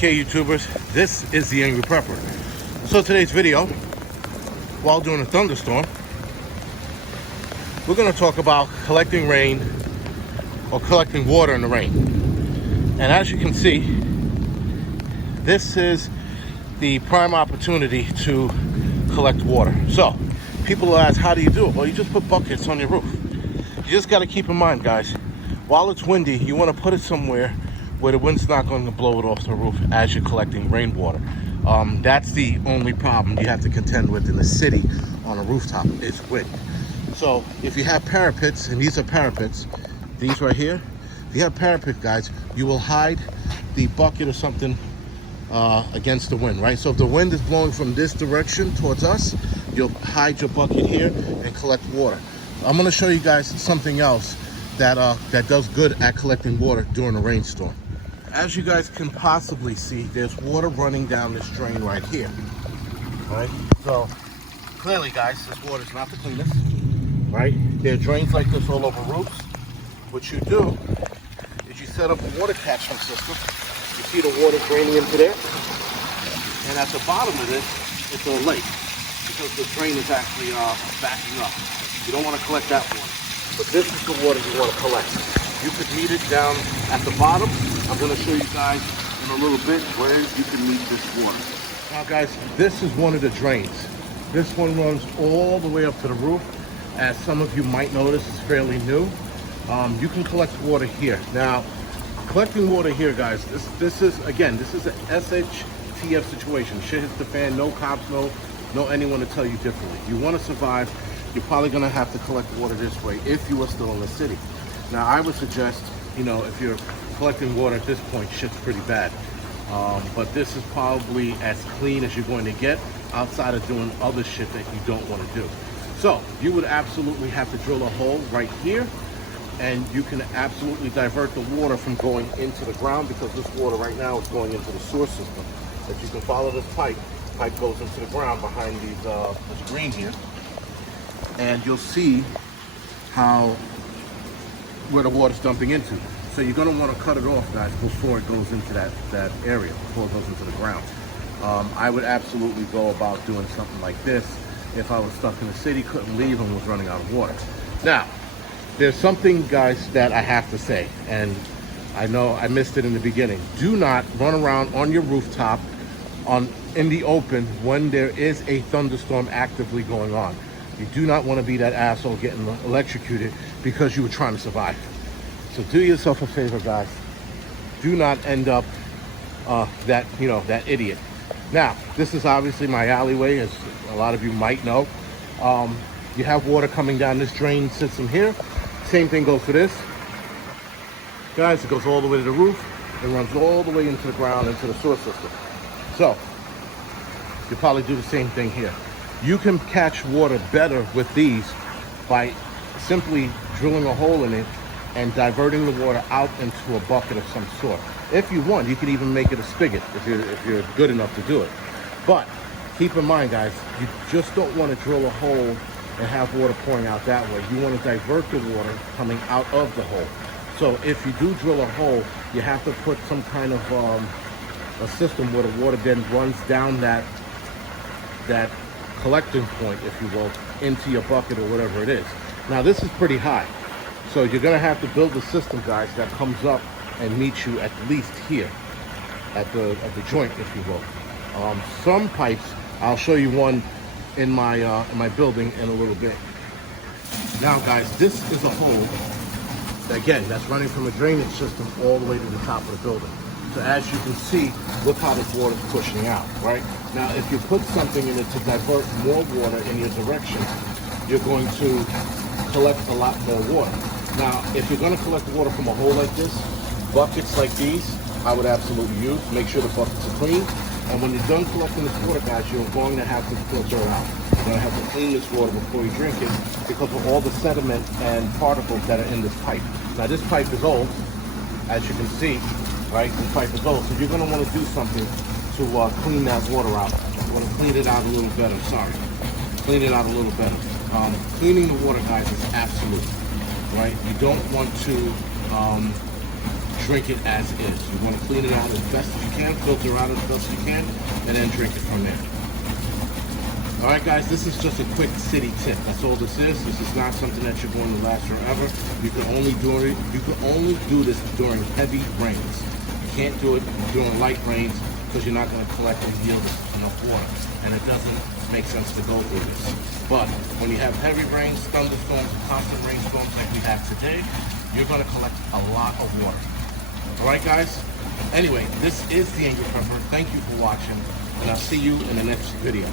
Okay, YouTubers, this is the Angry Prepper. So today's video, while doing a thunderstorm, we're going to talk about collecting rain or collecting water in the rain. And as you can see, this is the prime opportunity to collect water. So people will ask, how do you do it? Well, you just put buckets on your roof. You just got to keep in mind, guys, while it's windy, you want to put it somewhere where the wind's not going to blow it off the roof as you're collecting rainwater. That's the only problem you have to contend with in the city on a rooftop is wind. So if you have parapets, and these are parapets, these right here, if you have parapet, guys, you will hide the bucket or something against the wind, right? So if the wind is blowing from this direction towards us, you'll hide your bucket here and collect water. I'm going to show you guys something else that does good at collecting water during a rainstorm. As you guys can possibly see, there's water running down this drain right here, right? So clearly, guys, this water is not the cleanest, right? There are drains like this all over roofs. What you do is you set up a water catchment system. You see the water draining into there, and at the bottom of this, it's a lake because the drain is actually backing up. You don't want to collect that water, but this is the water you want to collect. You could meet it down at the bottom. I'm going to show you guys in a little bit where you can meet this water. Now, guys, this is one of the drains. This one runs all the way up to the roof. As some of you might notice, it's fairly new. You can collect water here. Now, collecting water here, guys, this is an SHTF situation. Shit hits the fan, no cops, no anyone to tell you differently. You want to survive, you're probably going to have to collect water this way if you are still in the city. Now, I would suggest, if you're collecting water at this point, shit's pretty bad. But this is probably as clean as you're going to get outside of doing other shit that you don't want to do. So you would absolutely have to drill a hole right here, and you can absolutely divert the water from going into the ground because this water right now is going into the sewer system. If you can follow this pipe goes into the ground behind this green here, and you'll see where the water's dumping into. So you're going to want to cut it off, guys, before it goes into that area, before it goes into the ground. I would absolutely go about doing something like this if I was stuck in the city, couldn't leave, and was running out of water. Now, there's something, guys, that I have to say, and I know I missed it in the beginning. Do not run around on your rooftop in the open when there is a thunderstorm actively going on. You do not want to be that asshole getting electrocuted because you were trying to survive. So do yourself a favor, guys. Do not end up that idiot. Now, this is obviously my alleyway, as a lot of you might know. You have water coming down this drain system here. Same thing goes for this. Guys, it goes all the way to the roof. It runs all the way into the ground, into the sewer system. So, you probably do the same thing here. You can catch water better with these by simply drilling a hole in it and diverting the water out into a bucket of some sort. If you want, you can even make it a spigot if you're good enough to do it. But keep in mind, guys, you just don't want to drill a hole and have water pouring out that way. You want to divert the water coming out of the hole. So if you do drill a hole, you have to put some kind of a system where the water then runs down that collecting point, if you will, into your bucket or whatever it is. Now, this is pretty high. So you're going to have to build a system, guys, that comes up and meets you at least here at the joint, if you will. Some pipes, I'll show you one in my building in a little bit. Now, guys, this is a hole, again, that's running from a drainage system all the way to the top of the building. So as you can see, look how this water is pushing out, right? Now, if you put something in it to divert more water in your direction, you're going to collect a lot more water. Now, if you're going to collect water from a hole like this, buckets like these, I would absolutely use. Make sure the buckets are clean. And when you're done collecting this water, guys, you're going to have to filter it out. You're going to have to clean this water before you drink it because of all the sediment and particles that are in this pipe. Now, this pipe is old, as you can see, right? This pipe is old, so you're going to want to do something to clean that water out. You want to clean it out a little better, clean it out a little better. Cleaning the water, guys, is absolute, right? You don't want to drink it as is. You want to clean it out as best as you can, filter out as best as you can, and then drink it from there. Alright guys, this is just a quick city tip. That's all this is. This is not something that you're going to last forever. You can only do this during heavy rains. You can't do it during light rains because you're not going to collect and yield enough water. And it doesn't make sense to go through this. But when you have heavy rains, thunderstorms, constant rainstorms like we have today, you're going to collect a lot of water. Alright guys? Anyway, this is the Angry Prepper. Thank you for watching, and I'll see you in the next video.